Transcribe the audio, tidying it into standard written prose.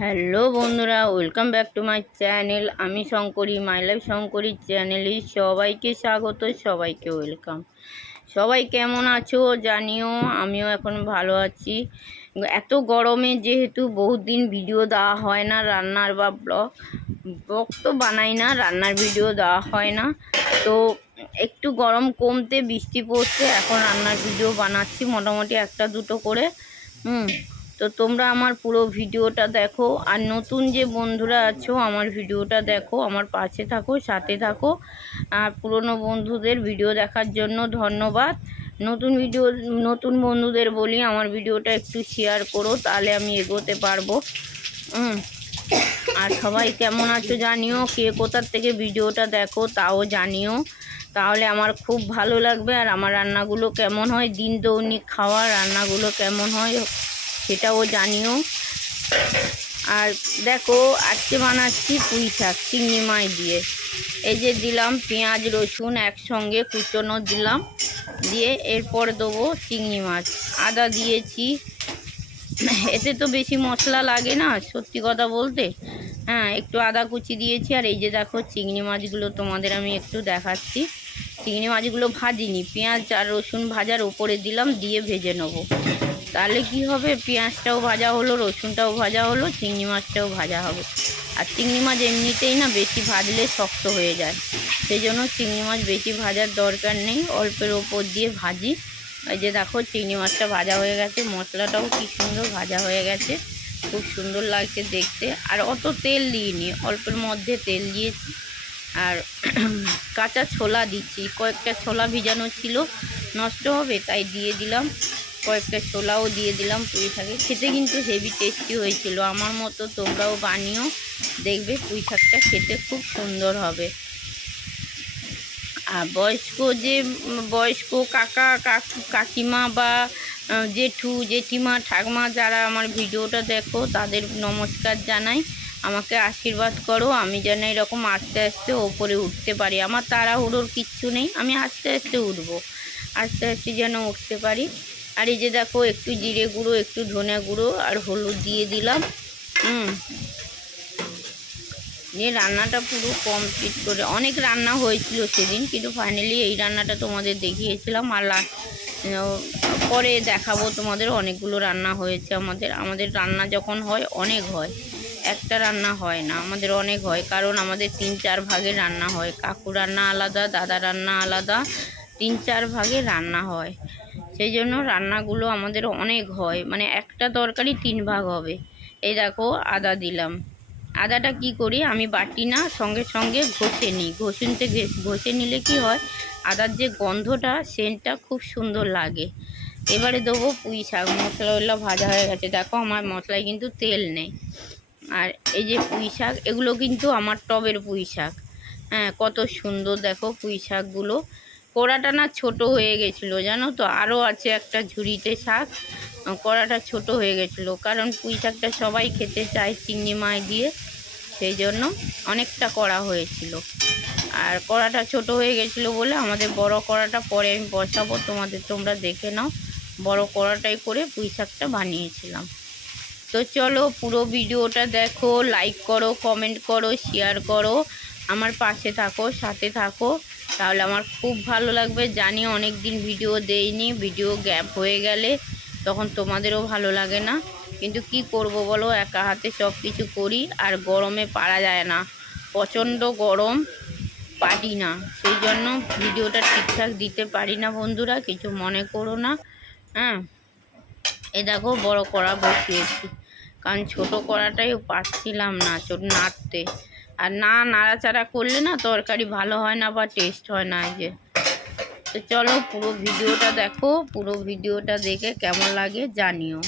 Hello বন্ধুরা, welcome back to my channel. আমি Shankari, my life Shankari চ্যানেলে সবাইকে স্বাগত, সবাইকে ওয়েলকাম। সবাই কেমন আছো জানিও, আমিও এখন ভালো আছি। এত গরমে যেহেতু বহুত দিন ভিডিও দেওয়া হয় না, রান্নার বা ব্লগ তো বানাই না, রান্নার ভিডিও দেওয়া হয় না। তো একটু গরম কমতে বৃষ্টি পড়ছে, এখন রান্নার ভিডিও বানাচ্ছি মোটামুটি একটা দুটো করে। তো তোমরা আমার পুরো ভিডিওটা দেখো, আর নতুন যে বন্ধুরা আছো আমার ভিডিওটা দেখো, আমার পাশে থাকো, সাথে থাকো। আর পুরনো বন্ধুদের ভিডিও দেখার জন্য ধন্যবাদ। নতুন বন্ধুদের বলি আমার ভিডিওটা একটু শেয়ার করো, তাহলে আমি এগোতে পারবো। আর সবাই কেমন আছো জানিও, কে কোথার থেকে ভিডিওটা দেখো তাও জানিও, তাহলে আমার খুব ভালো লাগবে। আর আমার রান্নাগুলো কেমন হয়, দিন দৈনিক খাওয়ার রান্নাগুলো কেমন হয় সেটাও জানিও। আর দেখো আজকে বানাচ্ছি পুঁই শাক চিংড়ি মাছ দিয়ে। এই যে দিলাম পেঁয়াজ রসুন একসঙ্গে কুচনো দিলাম, দিয়ে এরপর দেবো চিংড়ি মাছ, আদা দিয়েছি। এতে তো বেশি মশলা লাগে না সত্যি কথা বলতে, একটু আদা কুচি দিয়েছি। আর এই যে দেখো চিংড়ি মাছগুলো তোমাদের আমি একটু দেখাচ্ছি। চিংড়ি মাছগুলো ভাজিনি, পেঁয়াজ আর রসুন ভাজার উপরে দিলাম, দিয়ে ভেজে নেবো। তাহলে কি হবে, পেঁয়াজটাও ভাজা হলো, রসুনটাও ভাজা হলো, চিংড়ি মাছটাও ভাজা হবে। আর চিংড়ি মাছ এমনিতেই না বেশি ভাজলে শক্ত হয়ে যায়, সেই জন্য চিংড়ি মাছ বেশি ভাজার দরকার নেই, অল্পের ওপর দিয়ে ভাজি। এই যে দেখো চিংড়ি মাছটা ভাজা হয়ে গেছে, মশলাটাও কি সুন্দর ভাজা হয়ে গেছে, খুব সুন্দর লাগছে দেখতে। আর অত তেল দিইনি, অল্পের মধ্যে তেল দিয়েছি। আর কাঁচা ছোলা দিচ্ছি, কয়েকটা ছোলা ভিজানো ছিল, নষ্ট হবে তাই দিয়ে দিলাম, কয়েকটা ছোলাও দিয়ে দিলাম। পুঁই শাকে খেতে কিন্তু হেভি টেস্টি হয়েছিল, আমার মতো তোমরাও বানিও, দেখবে পুঁই শাকটা খেতে খুব সুন্দর হবে। আর বয়স্ক কাকা কাকিমা বা জেঠু জেঠিমা ঠাকমা যারা আমার ভিডিওটা দেখো তাদের নমস্কার জানাই, আমাকে আশীর্বাদ করো, আমি যেন এরকম আস্তে আস্তে ওপরে উঠতে পারি। আমার তাড়াহুড়োর কিচ্ছু নেই, আমি আস্তে আস্তে উঠবো, আস্তে আস্তে যেন উঠতে পারি। আর এই যে দেখো একটু জিরে গুঁড়ো, একটু ধনে গুঁড়ো আর হলুদ দিয়ে দিলাম। দিয়ে রান্নাটা পুরো কমপ্লিট করে, অনেক রান্না হয়েছিল সেদিন, কিন্তু ফাইনালি এই রান্নাটা তোমাদের দেখিয়েছিলাম। আর পরে দেখাবো তোমাদের, অনেকগুলো রান্না হয়েছে আমাদের রান্না যখন হয় অনেক হয়, একটা রান্না হয় না, আমাদের অনেক হয়, কারণ আমাদের 3-4 ভাগে রান্না হয়। কাকু রান্না আলাদা, দাদা রান্না আলাদা, 3-4 ভাগে রান্না হয়, সেই জন্য রান্নাগুলো আমাদের অনেক হয়, মানে একটা তরকারি 3 ভাগ হবে। এই দেখো আদা দিলাম, আদাটা কি করি আমি বাটি না, সঙ্গে সঙ্গে ঘষে নিই, ঘষে নিলে কি হয়, আদার যে গন্ধটা সেন্টটা খুব সুন্দর লাগে। এবারে দেবো পুঁই শাক, মশলা ভাজা হয়ে গেছে, দেখো আমার মশলায় কিন্তু তেল নেই। আর এই যে পুঁই শাক, এগুলো কিন্তু আমার টবের পুঁই শাক, কত সুন্দর দেখো পুঁই শাকগুলো। কড়াটা না ছোট হয়ে গেছিলো জানো তো, আরও আছে একটা ঝুড়িতে শাক, কড়াটা ছোট হয়ে গেছিলো, কারণ পুঁই শাকটা সবাই খেতে চায় চিংড়ি মাছ দিয়ে, সেই জন্য অনেকটা কড়া হয়েছিল। আর কড়াটা ছোট হয়ে গেছিলো বলে আমাদের বড় কড়াটা পরে আমি বসাবো, তোমরা দেখে নাও, বড় কড়াটাই করে পুঁই শাকটা বানিয়েছিলাম। তো চলো পুরো ভিডিওটা দেখো, লাইক করো, কমেন্ট করো, শেয়ার করো, আমার পাশে থাকো, সাথে থাকো, তাহলে আমার খুব ভালো লাগবে। জানি অনেক দিন ভিডিও দেইনি, ভিডিও গ্যাপ হয়ে গেলে তখন তোমাদেরও ভালো লাগে না, কিন্তু কি করব বলো, একা হাতে সব কিছু করি, আর গরমে পারা যায় না, প্রচণ্ড গরম, পারি না, সেই জন্য ভিডিওটা ঠিকঠাক দিতে পারি না। বন্ধুরা কিছু মনে করো না। এ দেখো বড় কড়া বসিয়েছি, কারণ ছোট কড়াটাই পাচ্ছিলাম না নাড়তে, আর না নাড়াচাড়া করলে না তরকারি ভালো হয় না বা টেস্ট হয় না। এই যে, তো চলো পুরো ভিডিওটা দেখো, পুরো ভিডিওটা দেখে কেমন লাগে জানিও।